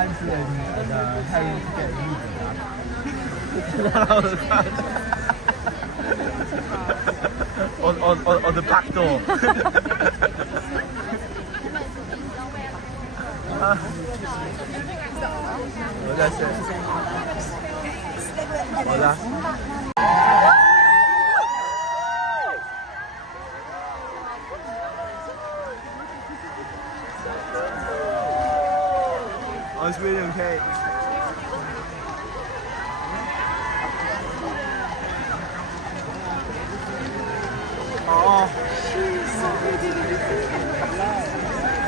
单词的太用给例子啊。or the back door. That's it. 好的。Oh, it's William Kate. Oh. She's so pretty.